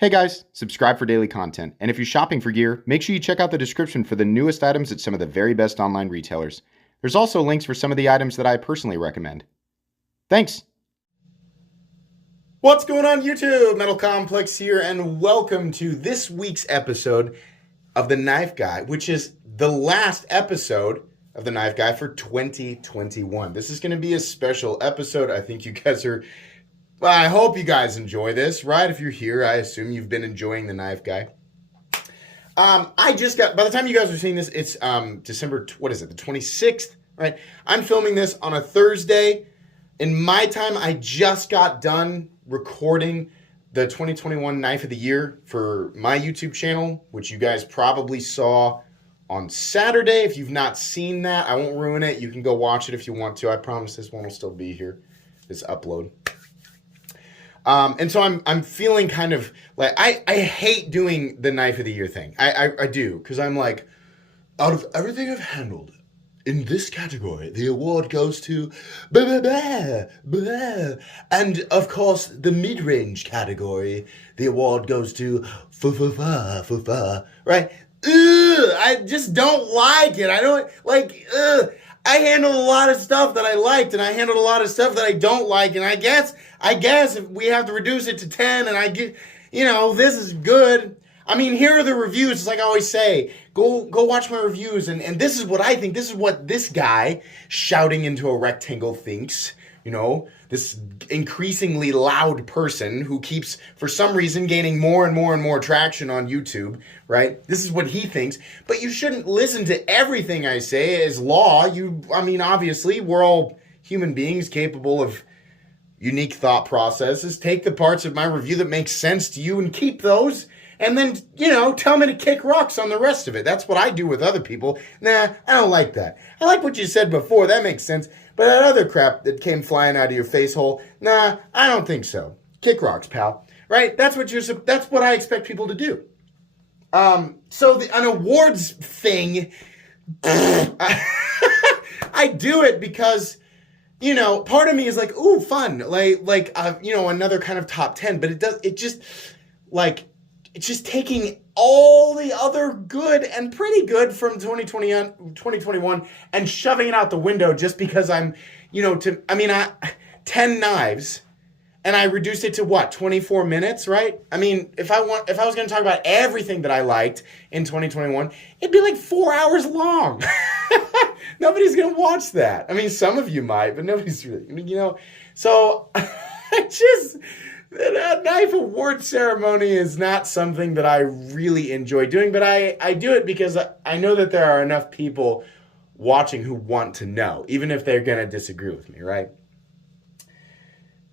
Hey guys, subscribe for daily content, and if you're shopping for gear, make sure you check out the description for the newest items at some of the very best online retailers. There's also links for some of the items that I personally recommend. Thanks! What's going on YouTube? Metal Complex here, and welcome to this week's episode of The Knife Guy, which is the last episode of The Knife Guy for 2021. This is going to be a special episode. I think you guys are... Well, I hope you guys enjoy this, right? If you're here, I assume you've been enjoying The Knife Guy. By the time you guys are seeing this, it's December, the 26th, right? I'm filming this on a Thursday. In my time, I just got done recording the 2021 Knife of the Year for my YouTube channel, which you guys probably saw on Saturday. If you've not seen that, I won't ruin it. You can go watch it if you want to. I promise this one will still be here, this upload. And so I'm feeling kind of like, I hate doing the Knife of the Year thing. I do, because I'm like, out of everything I've handled in this category, the award goes to blah, blah, blah, blah. And of course, the mid-range category, the award goes to right? I just don't like it. I don't like, I handled a lot of stuff that I liked, and I handled a lot of stuff that I don't like, and I guess if we have to reduce it to 10, and I get, this is good. I mean, here are the reviews. It's like I always say, go watch my reviews, and this is what I think. This is what this guy shouting into a rectangle thinks. This increasingly loud person who keeps, for some reason, gaining more and more and more traction on YouTube, right? This is what he thinks. But you shouldn't listen to everything I say as law. Obviously, we're all human beings capable of unique thought processes. Take the parts of my review that make sense to you and keep those. And then, tell me to kick rocks on the rest of it. That's what I do with other people. Nah, I don't like that. I like what you said before. That makes sense. But that other crap that came flying out of your face hole, nah, I don't think so. Kick rocks, pal. Right? That's what I expect people to do. So an awards thing, I do it because, part of me is like, ooh, fun. Another kind of top 10. But it's just taking all the other good and pretty good from 2021 and shoving it out the window just because I'm, 10 knives, and I reduced it to what, 24 minutes, right? I mean, if I was going to talk about everything that I liked in 2021, it'd be like 4 hours long. Nobody's going to watch that. I mean, some of you might, but nobody's really, so the knife award ceremony is not something that I really enjoy doing, but I do it because I know that there are enough people watching who want to know, even if they're going to disagree with me, right?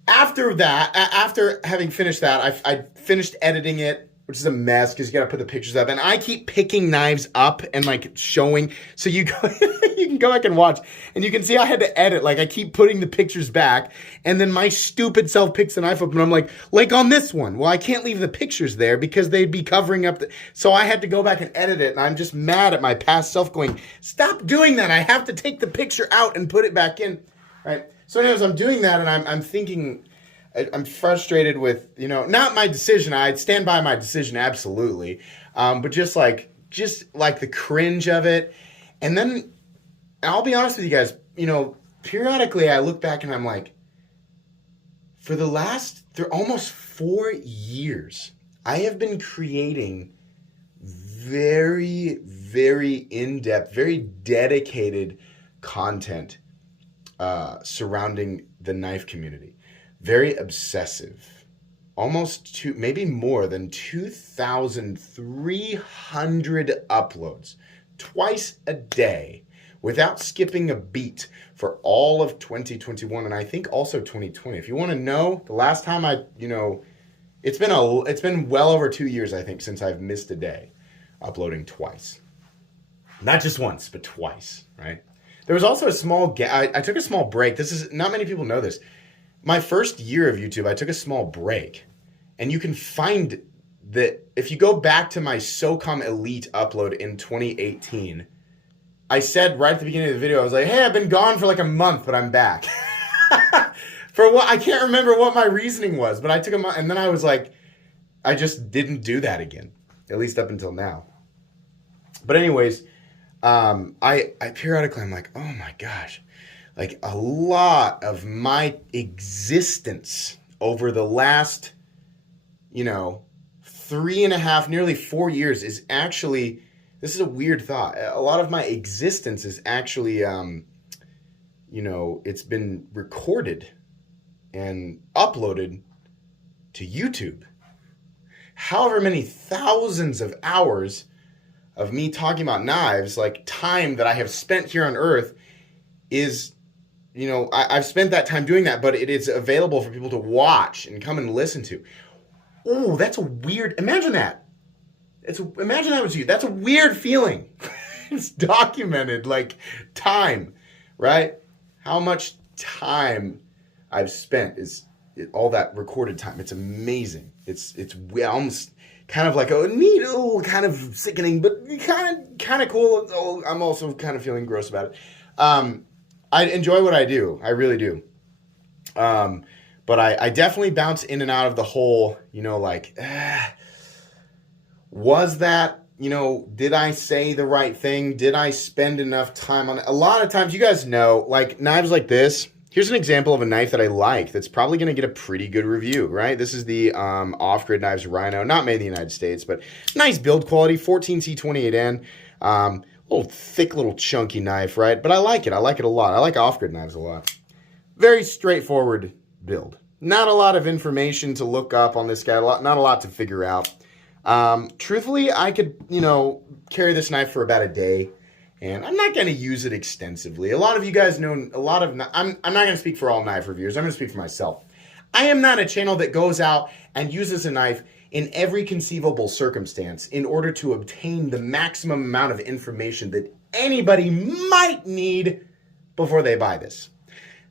After having finished that, I finished editing it, which is a mess because you got to put the pictures up, and I keep picking knives up and showing, so you can go back and watch, and you can see I had to edit. I keep putting the pictures back, and then my stupid self picks the knife up, and I'm like on this one. Well, I can't leave the pictures there because they'd be covering up so I had to go back and edit it, and I'm just mad at my past self going, stop doing that. I have to take the picture out and put it back in, right? So anyways, I'm doing that, and I'm thinking, I'm frustrated with, not my decision. I'd stand by my decision, absolutely. But just the cringe of it. And then, I'll be honest with you guys, periodically I look back and I'm like, for almost 4 years, I have been creating very, very in-depth, very dedicated content surrounding the knife community. Very obsessive, maybe more than 2,300 uploads twice a day without skipping a beat for all of 2021, and I think also 2020. If you want to know, the last time it's been well over 2 years, I think, since I've missed a day uploading twice. Not just once, but twice, right? There was also a small I took a small break. Not many people know this. My first year of YouTube, I took a small break, and you can find that if you go back to my SOCOM Elite upload in 2018, I said right at the beginning of the video, I was like, hey, I've been gone for a month, but I'm back. For what, I can't remember what my reasoning was, but I took a month, and then I was like, just didn't do that again, at least up until now. But anyways, I periodically, I'm like, oh my gosh, like a lot of my existence over the last, 3.5, nearly 4 years is actually, this is a weird thought. A lot of my existence is actually, it's been recorded and uploaded to YouTube. However many thousands of hours of me talking about knives, like time that I have spent here on Earth is, I've spent that time doing that, but it is available for people to watch and come and listen to. Oh, that's a weird, imagine that. Imagine that was you. That's a weird feeling. It's documented, like time, right? How much time I've spent is all that recorded time. It's amazing. It's almost kind of like a neat, kind of sickening, but kind of cool. Oh, I'm also kind of feeling gross about it. I enjoy what I do. I really do. But I definitely bounce in and out of the whole, was that, did I say the right thing? Did I spend enough time on it? A lot of times, you guys know, like knives like this. Here's an example of a knife that I like that's probably going to get a pretty good review, right? This is the Off-Grid Knives Rhino, not made in the United States, but nice build quality, 14C28N. Little thick, little chunky knife, right? But I like it. I like it a lot. I like Off-Grid knives a lot. Very straightforward build. Not a lot of information to look up on this guy. Not a lot to figure out. Truthfully, I could, carry this knife for about a day. And I'm not going to use it extensively. A lot of you guys know I'm not going to speak for all knife reviewers. I'm going to speak for myself. I am not a channel that goes out and uses a knife in every conceivable circumstance in order to obtain the maximum amount of information that anybody might need before they buy this.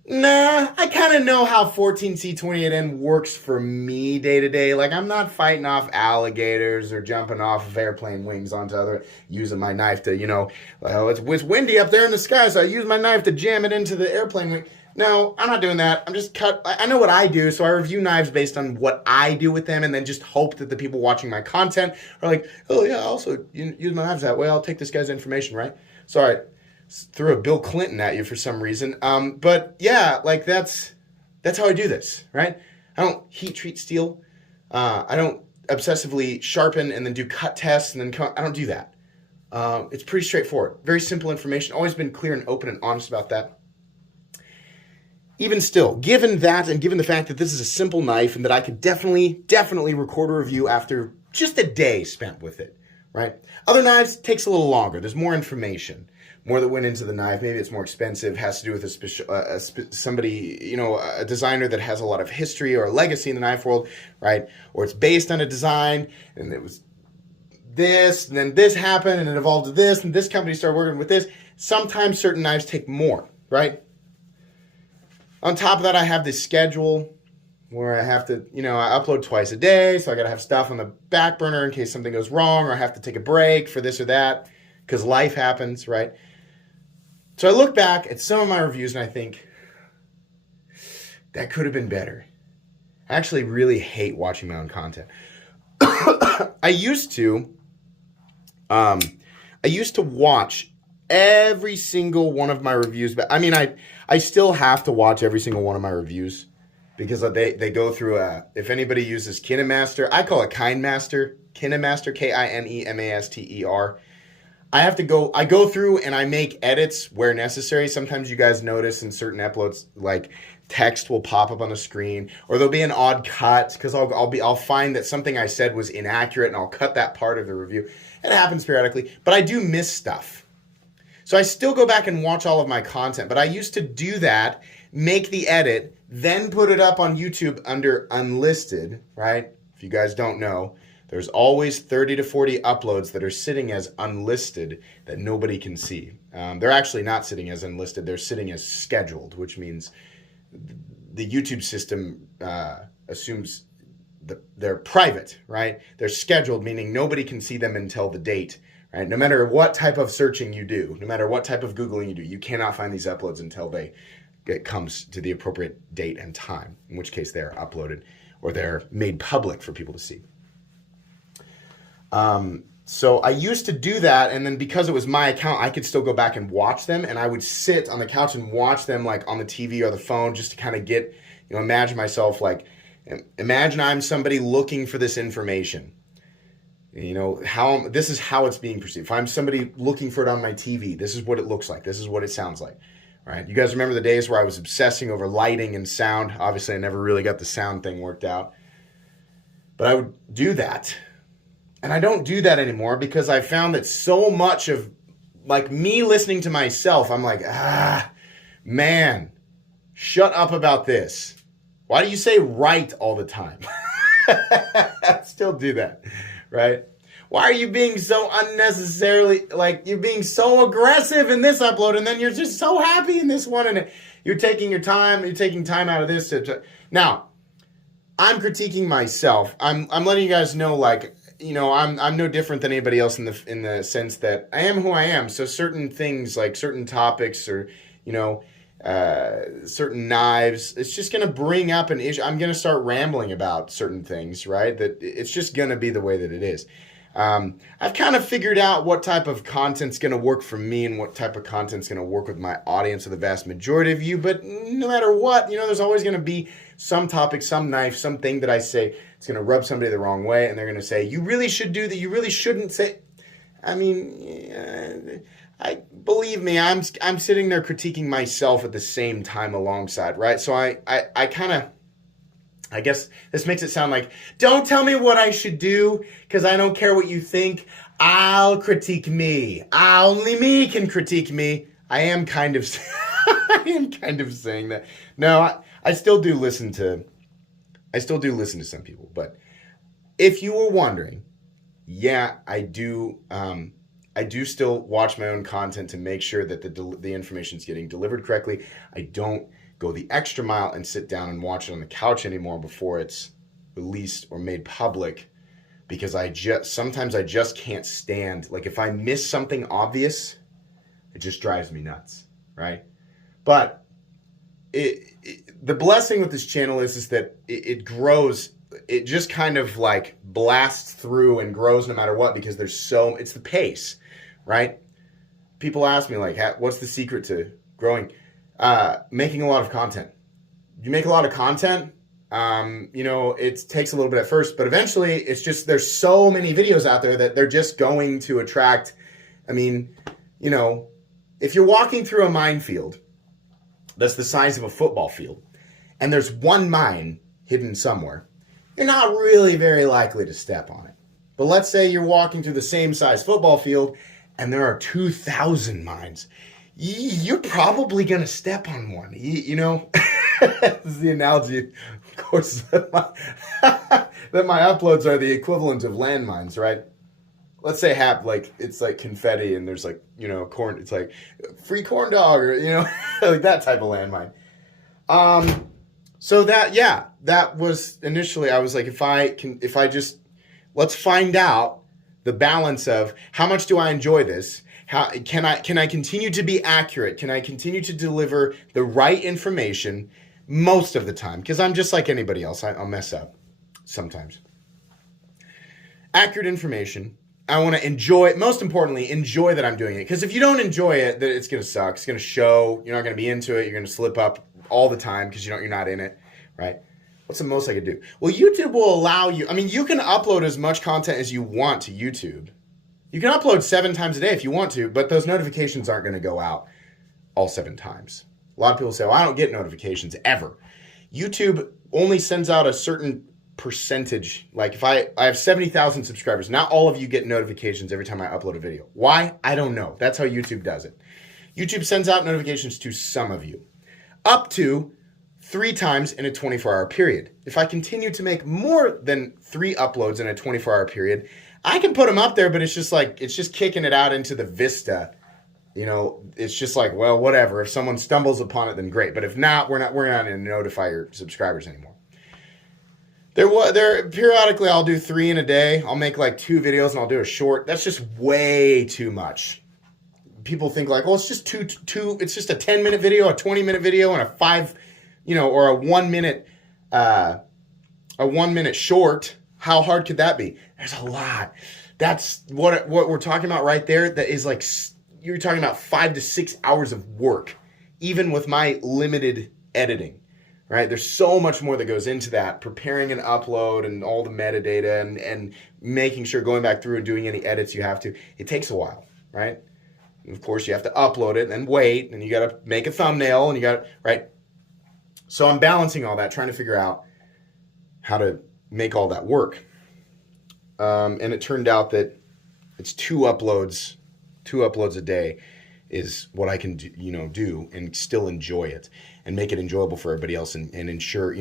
Nah, I kind of know how 14C28N works for me day to day. Like, I'm not fighting off alligators or jumping off of airplane wings onto using my knife to, it's windy up there in the sky, so I use my knife to jam it into the airplane wing. No, I'm not doing that. I'm just I know what I do, so I review knives based on what I do with them and then just hope that the people watching my content are like, oh yeah, I also use my knives that way. I'll take this guy's information, right? Sorry. Threw a Bill Clinton at you for some reason. But yeah, like that's how I do this, right? I don't heat treat steel. I don't obsessively sharpen and then do cut tests and then I don't do that. It's pretty straightforward. Very simple information. Always been clear and open and honest about that. Even still, given that and given the fact that this is a simple knife and that I could definitely record a review after just a day spent with it, right? Other knives takes a little longer. There's more information. More that went into the knife. Maybe it's more expensive. Has to do with a designer that has a lot of history or legacy in the knife world, right? Or it's based on a design, and it was this, and then this happened, and it evolved to this, and this company started working with this. Sometimes certain knives take more, right? On top of that, I have this schedule where I have to, I upload twice a day, so I got to have stuff on the back burner in case something goes wrong, or I have to take a break for this or that, because life happens, right? So I look back at some of my reviews and I think, that could have been better. I actually really hate watching my own content. I used to watch every single one of my reviews, but I still have to watch every single one of my reviews because they go through if anybody uses KineMaster, I call it KineMaster, KineMaster. I go through and I make edits where necessary. Sometimes you guys notice in certain uploads, like text will pop up on the screen, or there'll be an odd cut because I'll find that something I said was inaccurate and I'll cut that part of the review. It happens periodically, but I do miss stuff. So I still go back and watch all of my content, but I used to do that, make the edit, then put it up on YouTube under unlisted, right? If you guys don't know, there's always 30 to 40 uploads that are sitting as unlisted that nobody can see. They're actually not sitting as unlisted. They're sitting as scheduled, which means the YouTube system assumes they're private, right? They're scheduled, meaning nobody can see them until the date, right? No matter what type of searching you do, no matter what type of Googling you do, you cannot find these uploads until it comes to the appropriate date and time, in which case they're uploaded or they're made public for people to see. So I used to do that, and then because it was my account, I could still go back and watch them, and I would sit on the couch and watch them like on the TV or the phone just to kind of get, imagine myself like, imagine I'm somebody looking for this information. This is how it's being perceived. If I'm somebody looking for it on my TV, this is what it looks like. This is what it sounds like, right? You guys remember the days where I was obsessing over lighting and sound? Obviously, I never really got the sound thing worked out, but I would do that. And I don't do that anymore because I found that so much of like me listening to myself, I'm like, man, shut up about this. Why do you say right all the time? I still do that, right? Why are you being so unnecessarily, like you're being so aggressive in this upload and then you're just so happy in this one and you're taking time out of this now, I'm critiquing myself. I'm letting you guys know like, I'm no different than anybody else in the sense that I am who I am. So certain things like certain topics or, certain knives, it's just going to bring up an issue. I'm going to start rambling about certain things, right? That it's just going to be the way that it is. I've kind of figured out what type of content's going to work for me and what type of content's going to work with my audience or the vast majority of you. But no matter what, there's always going to be some topic, some knife, something that I say it's going to rub somebody the wrong way. And they're going to say, you really should do that. You really shouldn't say. I mean, believe me, I'm sitting there critiquing myself at the same time alongside, right? So I guess this makes it sound like, don't tell me what I should do because I don't care what you think. I'll critique me. Only me can critique me. I am kind of saying that. No, I still do listen to some people. But if you were wondering, yeah, I do still watch my own content to make sure that the information is getting delivered correctly. I don't go the extra mile and sit down and watch it on the couch anymore before it's released or made public because sometimes I just can't stand, like if I miss something obvious, it just drives me nuts, right? But the blessing with this channel is that it grows, it just kind of like blasts through and grows no matter what because it's the pace, right? People ask me like, what's the secret to growing? Making a lot of content. You make a lot of content, it takes a little bit at first, but eventually it's just, there's so many videos out there that they're just going to attract. I mean, if you're walking through a minefield that's the size of a football field and there's one mine hidden somewhere, you're not really very likely to step on it. But let's say you're walking through the same size football field and there are 2,000 mines. You're probably going to step on one. This is the analogy, of course, that my uploads are the equivalent of landmines, right? Let's say it's like confetti and there's like, corn, it's like free corn dog or, like that type of landmine. So that was initially, I was like, let's find out the balance of how much do I enjoy this? How can I continue to be accurate? Can I continue to deliver the right information most of the time? Because I'm just like anybody else. I'll mess up sometimes. Accurate information. I want to enjoy, most importantly, enjoy that I'm doing it. Because if you don't enjoy it, then it's going to suck. It's going to show. You're not going to be into it. You're going to slip up all the time because you're not in it, right? What's the most I could do? Well, YouTube will allow you. I mean, you can upload as much content as you want to YouTube. You can upload 7 times a day if you want to, but those notifications aren't going to go out all 7 times. A lot of people say, well, I don't get notifications ever. YouTube only sends out a certain percentage. Like if I have 70,000 subscribers, not all of you get notifications every time I upload a video. Why? I don't know. That's how YouTube does it. YouTube sends out notifications to some of you. Up to 3 times in a 24-hour period. If I continue to make more than 3 uploads in a 24-hour period, I can put them up there, but it's just kicking it out into the vista. It's just like, well, whatever. If someone stumbles upon it, then great. But if not, we're not going to notify your subscribers anymore. There periodically I'll do 3 in a day. I'll make like 2 videos and I'll do a short. That's just way too much. People think like, well, it's just it's just a 10-minute video, a 20-minute video, and a 5, or a 1 minute, short. How hard could that be? There's a lot. That's what we're talking about right there. That is like, you're talking about 5 to 6 hours of work, even with my limited editing, right? There's so much more that goes into that, preparing an upload and all the metadata and making sure going back through and doing any edits you have to. It takes a while, right? And of course, you have to upload it and then wait, and you got to make a thumbnail, and you got to, right? So I'm balancing all that, trying to figure out how to make all that work. And it turned out that it's two uploads a day is what I can do and still enjoy it and make it enjoyable for everybody else and ensure,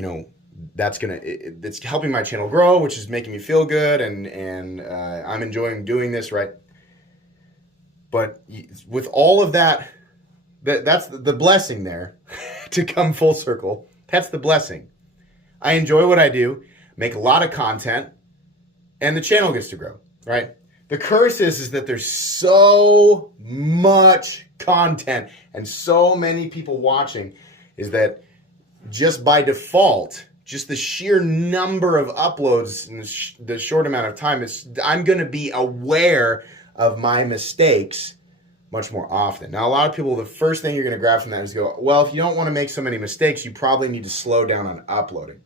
it's helping my channel grow, which is making me feel good. And I'm enjoying doing this, right? But with all of that, that's the blessing there to come full circle. That's the blessing. I enjoy what I do, make a lot of content, and the channel gets to grow, right? The curse is that there's so much content and so many people watching is that just by default, just the sheer number of uploads in the short amount of time, I'm going to be aware of my mistakes much more often. Now, a lot of people, the first thing you're going to grab from that is go, well, if you don't want to make so many mistakes, you probably need to slow down on uploading.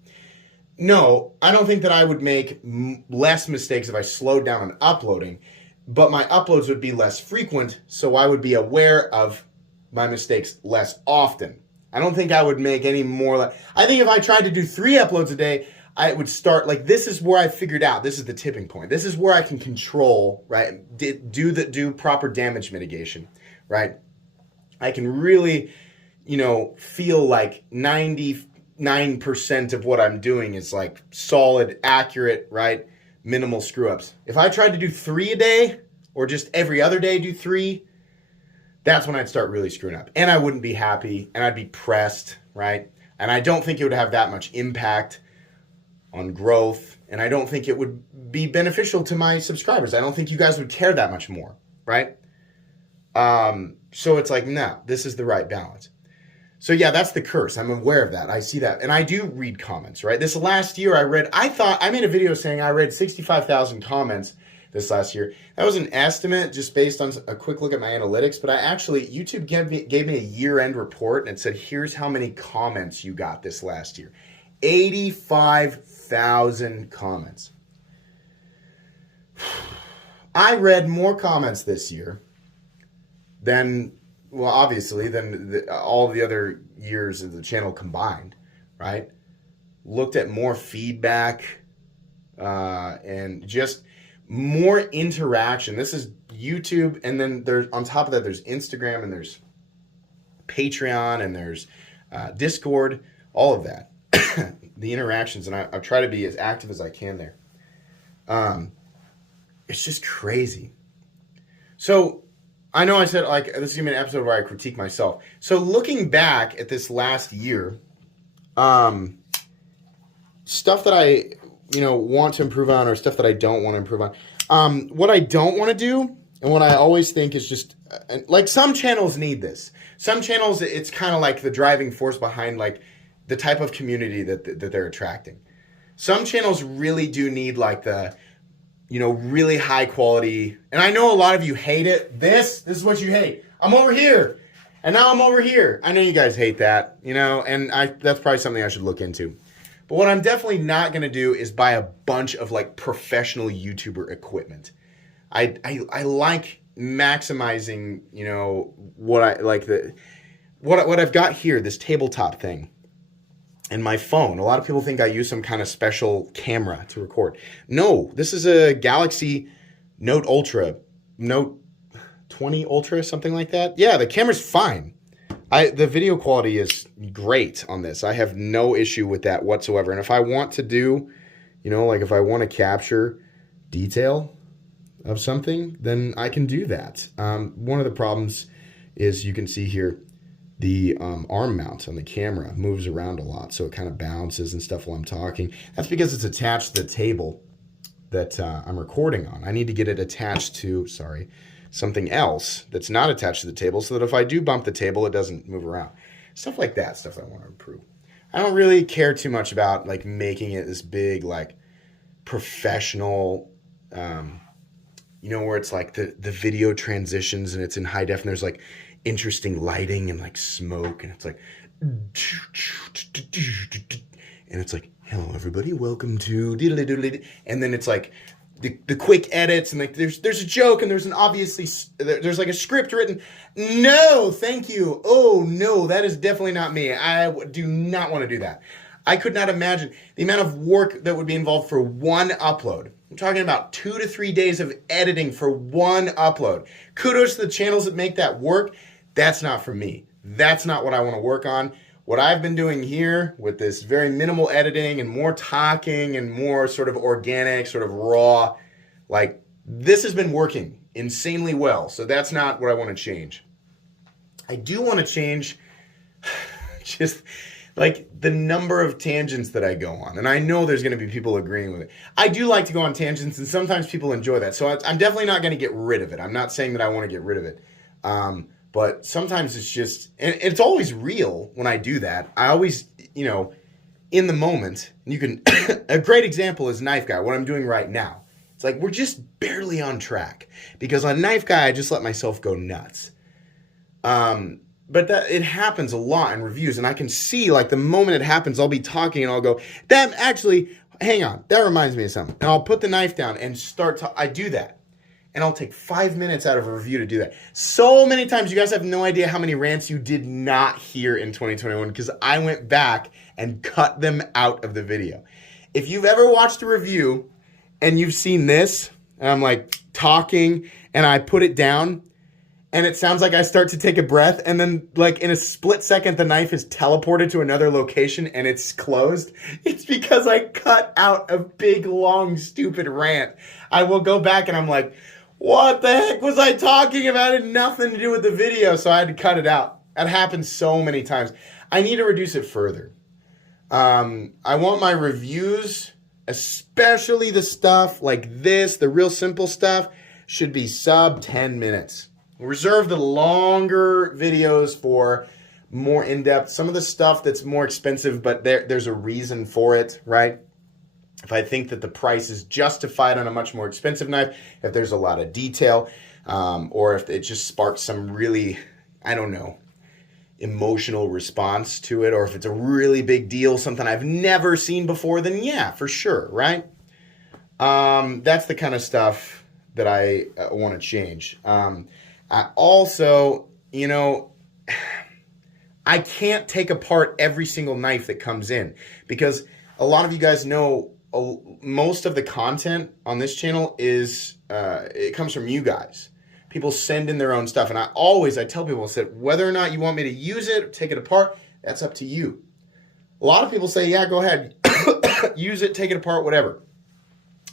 No, I don't think that I would make less mistakes if I slowed down on uploading, but my uploads would be less frequent, so I would be aware of my mistakes less often. I don't think I would make any more. I think if I tried to do 3 uploads a day, I would start, this is where I figured out, this is the tipping point. This is where I can control, right? Do proper damage mitigation, right? I can really, feel like 99% of what I'm doing is like solid, accurate, right? Minimal screw ups. If I tried to do 3 a day or just every other day do 3, that's when I'd start really screwing up. And I wouldn't be happy and I'd be pressed, right? And I don't think it would have that much impact on growth. And I don't think it would be beneficial to my subscribers. I don't think you guys would care that much more, right? So it's like, no, this is the right balance. So yeah, that's the curse. I'm aware of that. I see that. And I do read comments, right? This last year I made a video saying I read 65,000 comments this last year. That was an estimate just based on a quick look at my analytics, but YouTube gave me a year-end report and it said, here's how many comments you got this last year. 85,000 comments. I read more comments this year than obviously, than all the other years of the channel combined, right? Looked at more feedback and just more interaction. This is YouTube, and then there's on top of that, there's Instagram, and there's Patreon, and there's Discord, all of that. The interactions, and I try to be as active as I can there. It's just crazy. So I know I said this is gonna be an episode where I critique myself. So looking back at this last year, stuff that I want to improve on or stuff that I don't want to improve on. What I don't want to do, and what I always think is just some channels need this. Some channels, it's kind of like the driving force behind the type of community that they're attracting. Some channels really do need the really high quality. And I know a lot of you hate it. This is what you hate. I'm over here. And now I'm over here. I know you guys hate that, and that's probably something I should look into. But what I'm definitely not going to do is buy a bunch of professional YouTuber equipment. I like maximizing, what I like what I've got here, this tabletop thing. And my phone. A lot of people think I use some kind of special camera to record. No, this is a Galaxy Note Ultra, Note 20 Ultra, something like that. Yeah, the camera's fine. The video quality is great on this. I have no issue with that whatsoever. And if I want to do, if I want to capture detail of something, then I can do that. One of the problems is you can see here, the arm mount on the camera moves around a lot, so it kind of bounces and stuff while I'm talking. That's because it's attached to the table that I'm recording on. I need to get it attached to, something else that's not attached to the table so that if I do bump the table, it doesn't move around. Stuff like that, stuff I want to improve. I don't really care too much about making it this big, professional, where it's like the video transitions and it's in high def and there's like interesting lighting and like smoke and it's like, and it's like, hello everybody, welcome to diddly doodly, and then it's like the quick edits and like there's a joke and there's there's like a script written. No, thank you. Oh no, that is definitely not me. I do not want to do that. I could not imagine the amount of work that would be involved for one upload. I'm talking about 2 to 3 days of editing for one upload. Kudos to the channels that make that work. That's not for me. That's not what I want to work on. What I've been doing here with this very minimal editing and more talking and more sort of organic, sort of raw, like this has been working insanely well. So that's not what I want to change. I do want to change just like the number of tangents that I go on. And I know there's going to be people agreeing with it. I do like to go on tangents and sometimes people enjoy that. So I'm definitely not going to get rid of it. I'm not saying that I want to get rid of it. But sometimes it's just, and it's always real when I do that. I always, in the moment, you can, a great example is Knife Guy, what I'm doing right now. It's like, we're just barely on track because on Knife Guy, I just let myself go nuts. But it happens a lot in reviews, and I can see, like, the moment it happens, I'll be talking, and I'll go, hang on, that reminds me of something. And I'll put the knife down and I do that. And I'll take 5 minutes out of a review to do that. So many times, you guys have no idea how many rants you did not hear in 2021, because I went back and cut them out of the video. If you've ever watched a review, and you've seen this, and I'm, like, talking, and I put it down, and it sounds like I start to take a breath, and then, like, in a split second, the knife is teleported to another location, and it's closed. It's because I cut out a big, long, stupid rant. I will go back, and I'm like, what the heck was I talking about? It had nothing to do with the video, so I had to cut it out. That happens so many times. I need to reduce it further. I want my reviews, especially the stuff like this, the real simple stuff, should be sub 10 minutes. Reserve the longer videos for more in-depth. Some of the stuff that's more expensive, but there's a reason for it, right? If I think that the price is justified on a much more expensive knife, if there's a lot of detail, or if it just sparks some really, I don't know, emotional response to it, or if it's a really big deal, something I've never seen before, then yeah, for sure, right? That's the kind of stuff that I want to change. I also, I can't take apart every single knife that comes in because a lot of you guys know most of the content on this channel it comes from you guys. People send in their own stuff. And I tell people, I said, whether or not you want me to use it or take it apart, that's up to you. A lot of people say, yeah, go ahead, use it, take it apart, whatever.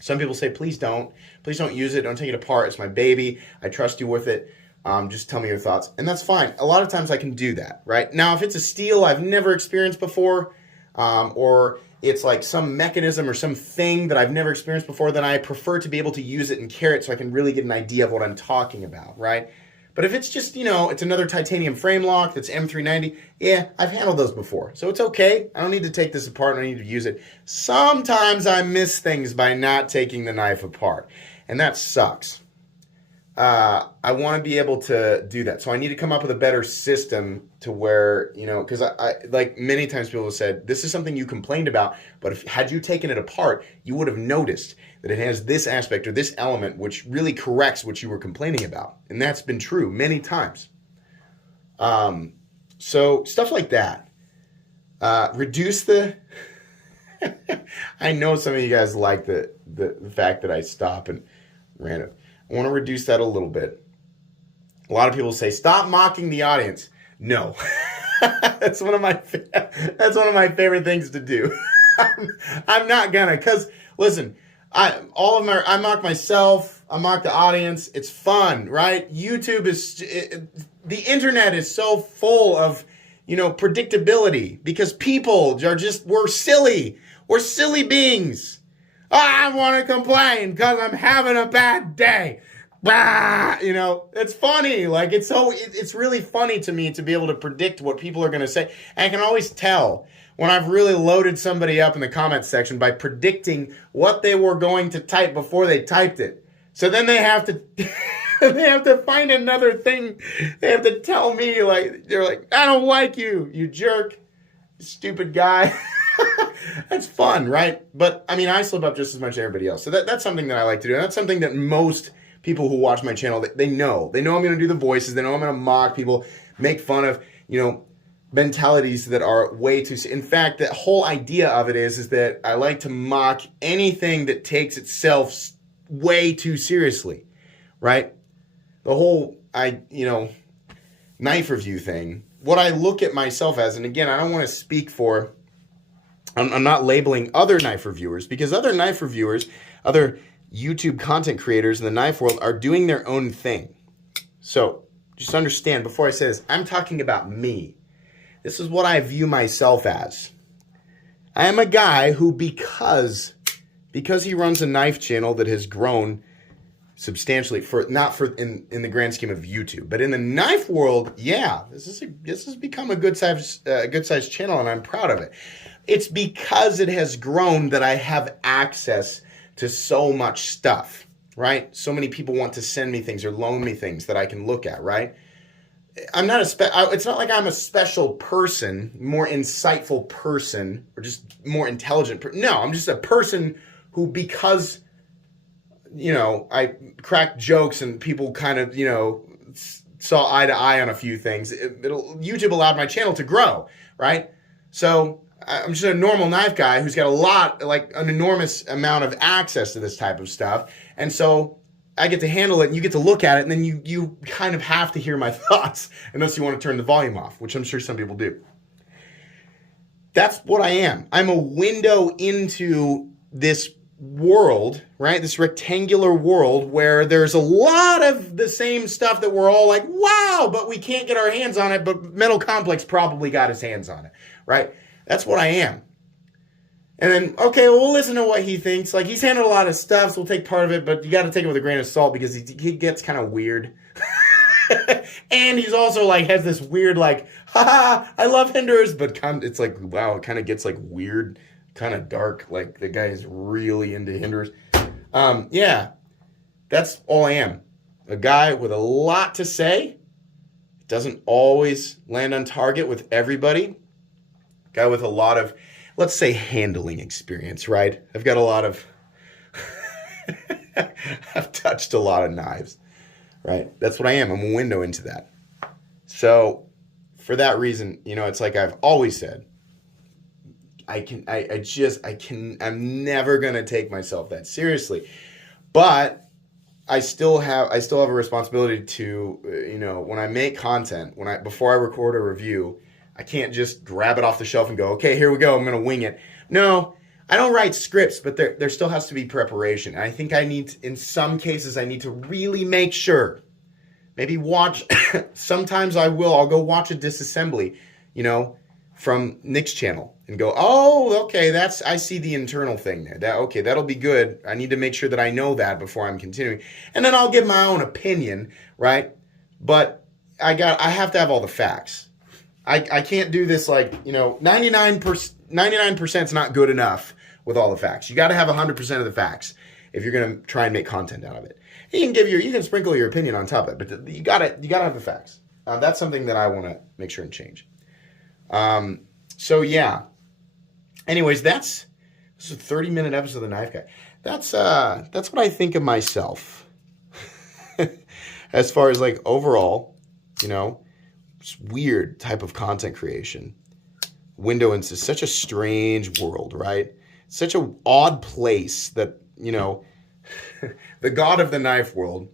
Some people say, please don't use it. Don't take it apart. It's my baby. I trust you with it. Just tell me your thoughts. And that's fine. A lot of times I can do that, right? Now, if it's a steel I've never experienced before, or it's like some mechanism or something that I've never experienced before, then I prefer to be able to use it and carry it so I can really get an idea of what I'm talking about, right? But if it's just, it's another titanium frame lock that's M390, yeah, I've handled those before. So it's okay. I don't need to take this apart. I don't need to use it. Sometimes I miss things by not taking the knife apart, and that sucks. I want to be able to do that. So I need to come up with a better system to where, because I like many times people have said, this is something you complained about, but had you taken it apart, you would have noticed that it has this aspect or this element which really corrects what you were complaining about. And that's been true many times. So stuff like that. Reduce the... I know some of you guys like the fact that I stop and random. I want to reduce that a little bit. A lot of people say, stop mocking the audience. No. That's one of my favorite things to do. I'm not gonna, because listen, I mock myself, I mock the audience. It's fun, right? YouTube the internet is so full of, predictability because people we're silly. We're silly beings. I want to complain because I'm having a bad day. It's funny. Like, it's really funny to me to be able to predict what people are going to say. And I can always tell when I've really loaded somebody up in the comments section by predicting what they were going to type before they typed it. So then they have to they have to find another thing. They have to tell me, like, they're like, I don't like you, you jerk, stupid guy. That's fun, right? But I mean, I slip up just as much as everybody else. So that's something that I like to do. And that's something that most people who watch my channel, they know. They know I'm going to do the voices. They know I'm going to mock people, make fun of, mentalities that are way too... In fact, the whole idea of it is that I like to mock anything that takes itself way too seriously, right? The whole, knife review thing, what I look at myself as, and again, I don't want to speak for... I'm not labeling other knife reviewers, because other knife reviewers, other YouTube content creators in the knife world are doing their own thing. So just understand, before I say this, I'm talking about me. This is what I view myself as. I am a guy who, because he runs a knife channel that has grown substantially, in the grand scheme of YouTube, but in the knife world, yeah, this has become a good size channel, and I'm proud of it. It's because it has grown that I have access to so much stuff, right? So many people want to send me things or loan me things that I can look at, right? I'm not it's not like I'm a special person, more insightful person, or just more intelligent. No, I'm just a person who, because, I crack jokes and people kind of, saw eye to eye on a few things. YouTube allowed my channel to grow, right? So I'm just a normal knife guy who's got an enormous amount of access to this type of stuff. And so I get to handle it, and you get to look at it, and then you kind of have to hear my thoughts unless you want to turn the volume off, which I'm sure some people do. That's what I am. I'm a window into this world, right? This rectangular world where there's a lot of the same stuff that we're all like, wow, but we can't get our hands on it, but Metal Complex probably got his hands on it, right? That's what I am. And then, okay, well, we'll listen to what he thinks. Like, he's handled a lot of stuff, so we'll take part of it, but you got to take it with a grain of salt because he gets kind of weird. And he's also, has this weird, haha, I love Hinderers, but it's like, wow, it kind of gets, weird, kind of dark. Like, the guy is really into Hinderers. Yeah, that's all I am. A guy with a lot to say. Doesn't always land on target with everybody. Guy with a lot of, let's say, handling experience, right? I've got a lot of, I've touched a lot of knives, right? That's what I am. I'm a window into that. So for that reason, it's like I've always said, I'm never going to take myself that seriously. But I still have a responsibility to, when I make content, before I record a review, I can't just grab it off the shelf and go, okay, here we go, I'm going to wing it. No, I don't write scripts, but there still has to be preparation. And I think in some cases, I need to really make sure. Maybe watch, sometimes I'll go watch a disassembly, from Nick's channel and go, oh, okay, I see the internal thing there. That'll be good. I need to make sure that I know that before I'm continuing. And then I'll give my own opinion, right? But I have to have all the facts. I can't do this 99% is not good enough with all the facts. You got to have 100% of the facts if you're going to try and make content out of it. You can sprinkle your opinion on top of it, but you got to have the facts. That's something that I want to make sure and change. So yeah. Anyways, this is a 30-minute episode of The Knife Guy. That's what I think of myself. As far as overall, it's weird type of content creation. Window into such a strange world, right? Such an odd place that, the god of the knife world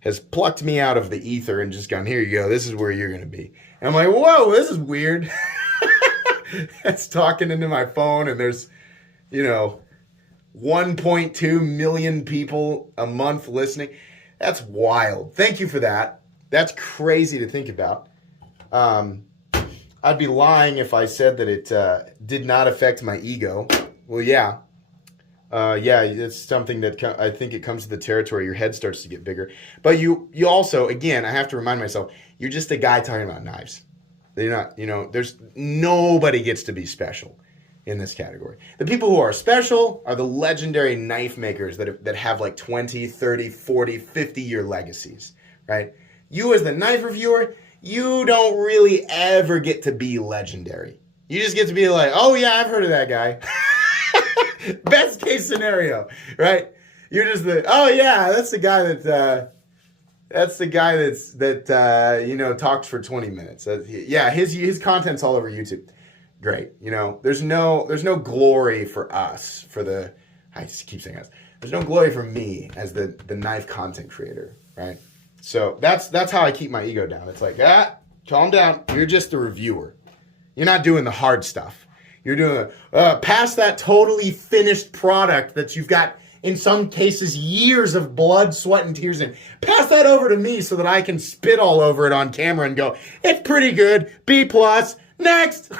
has plucked me out of the ether and just gone, here you go, this is where you're going to be. And I'm like, whoa, this is weird. It's talking into my phone, and there's, 1.2 million people a month listening. That's wild. Thank you for that. That's crazy to think about. I'd be lying if I said that it did not affect my ego. Well, yeah. It's something that I think it comes to the territory. Your head starts to get bigger. But you also, again, I have to remind myself, you're just a guy talking about knives. They're not, there's nobody gets to be special. in this category. The people who are special are the legendary knife makers that have like 20, 30, 40, 50-year legacies, right? You as the knife reviewer, you don't really ever get to be legendary. You just get to be like, oh yeah, I've heard of that guy. Best case scenario, right? You're just oh yeah, that's the guy that talks for 20 minutes. Yeah, his content's all over YouTube. Great. There's no glory for us, I just keep saying us. There's no glory for me as the knife content creator, right? So that's how I keep my ego down. It's like, calm down. You're just a reviewer. You're not doing the hard stuff. You're doing past that totally finished product that you've got, in some cases, years of blood, sweat, and tears in. Pass that over to me so that I can spit all over it on camera and go, it's pretty good, B+, next.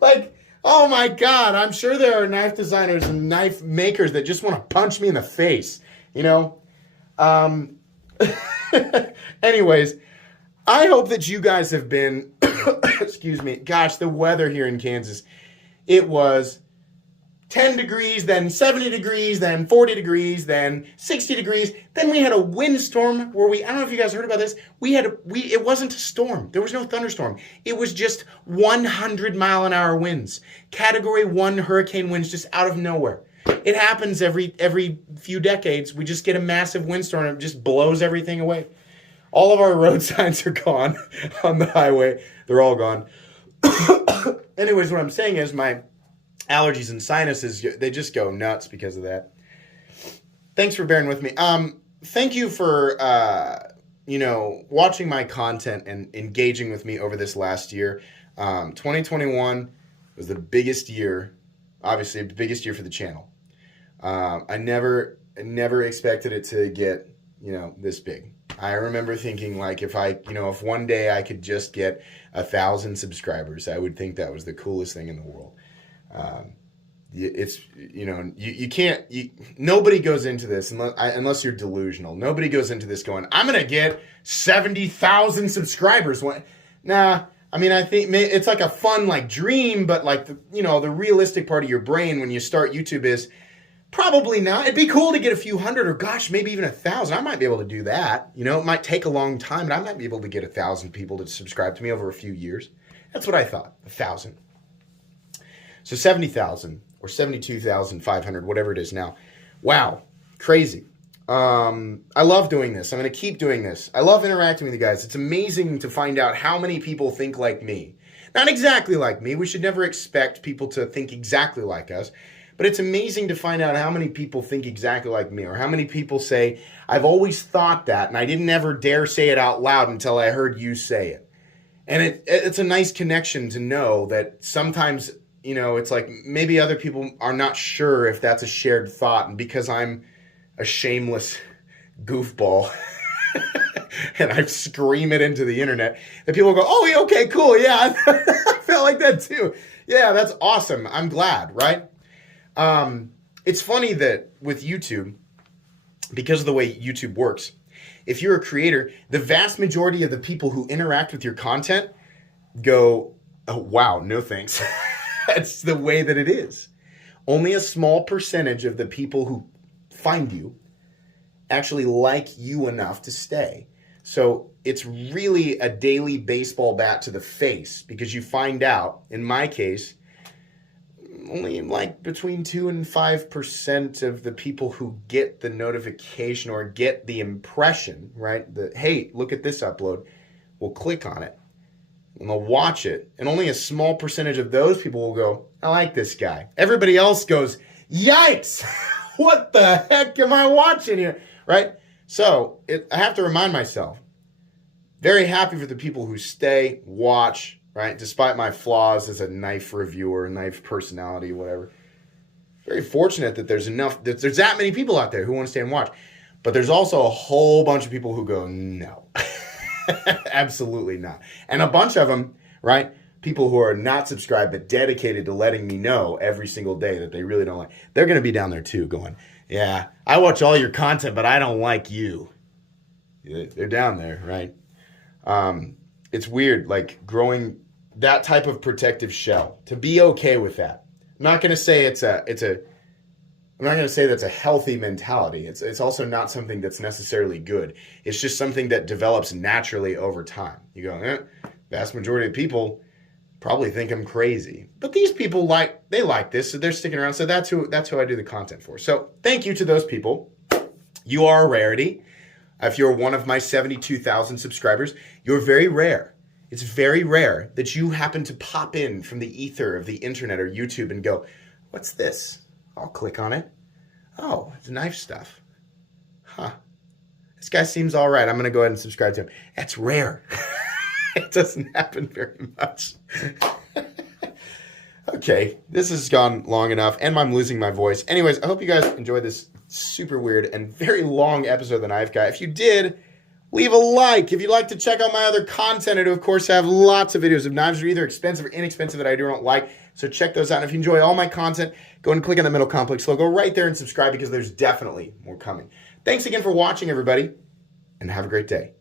Like, oh my God, I'm sure there are knife designers and knife makers that just want to punch me in the face, Anyways, I hope that you guys have been, excuse me, gosh, the weather here in Kansas, it was 10 degrees, then 70 degrees, then 40 degrees, then 60 degrees. Then we had a windstorm where I don't know if you guys heard about this. It wasn't a storm. There was no thunderstorm. It was just 100-mile-an-hour winds. Category 1 hurricane winds just out of nowhere. It happens every few decades. We just get a massive windstorm and it just blows everything away. All of our road signs are gone on the highway. They're all gone. Anyways, what I'm saying is my allergies and sinuses, they just go nuts because of that. Thanks for bearing with me. Thank you for, watching my content and engaging with me over this last year. 2021 was the biggest year, obviously the biggest year for the channel. I never expected it to get, this big. I remember thinking like if one day I could just get 1,000 subscribers, I would think that was the coolest thing in the world. Nobody goes into this unless you're delusional. Nobody goes into this going, I'm going to get 70,000 subscribers. Nah, I think it's like a fun dream, but the realistic part of your brain when you start YouTube is probably not. It'd be cool to get a few hundred or gosh, maybe even 1,000. I might be able to do that. It might take a long time, but I might be able to get 1,000 people to subscribe to me over a few years. That's what I thought, 1,000. So 70,000 or 72,500, whatever it is now. Wow, crazy. I love doing this. I'm going to keep doing this. I love interacting with you guys. It's amazing to find out how many people think like me. Not exactly like me. We should never expect people to think exactly like us. But it's amazing to find out how many people think exactly like me, or how many people say, I've always thought that, and I didn't ever dare say it out loud until I heard you say it. And it's a nice connection to know that sometimes, it's like maybe other people are not sure if that's a shared thought, and because I'm a shameless goofball and I scream it into the internet, that people go, oh, yeah, okay, cool, yeah, I felt like that too. Yeah, that's awesome. I'm glad, right? It's funny that with YouTube, because of the way YouTube works, if you're a creator, the vast majority of the people who interact with your content go, oh, wow, no thanks. That's the way that it is. Only a small percentage of the people who find you actually like you enough to stay. So it's really a daily baseball bat to the face, because you find out, in my case, only between 2 and 5% of the people who get the notification or get the impression, right? Hey, look at this upload, will click on it and they'll watch it. And only a small percentage of those people will go, I like this guy. Everybody else goes, yikes, what the heck am I watching here, right? So I have to remind myself, very happy for the people who stay, watch, right? Despite my flaws as a knife reviewer, knife personality, whatever. Very fortunate that there's that many people out there who want to stay and watch. But there's also a whole bunch of people who go, no, absolutely not. And a bunch of them, right? People who are not subscribed but dedicated to letting me know every single day that they really don't like. They're going to be down there too going, yeah, I watch all your content, but I don't like you. They're down there, right? It's weird, growing that type of protective shell, to be okay with that. I'm not going to say I'm not going to say that's a healthy mentality. It's also not something that's necessarily good. It's just something that develops naturally over time. You go, vast majority of people probably think I'm crazy, but these people like this, so they're sticking around. So that's who I do the content for. So thank you to those people. You are a rarity. If you're one of my 72,000 subscribers, you're very rare. It's very rare that you happen to pop in from the ether of the internet or YouTube and go, what's this? I'll click on it. Oh, it's knife stuff. Huh. This guy seems all right. I'm going to go ahead and subscribe to him. That's rare. It doesn't happen very much. Okay, this has gone long enough, and I'm losing my voice. Anyways, I hope you guys enjoyed this super weird and very long episode of The Knife Guy. If you did, leave a like. If you'd like to check out my other content, I do, of course, have lots of videos of knives that are either expensive or inexpensive that I do not like. So check those out. And if you enjoy all my content, go and click on the middle complex logo right there and subscribe because there's definitely more coming. Thanks again for watching, everybody, and have a great day.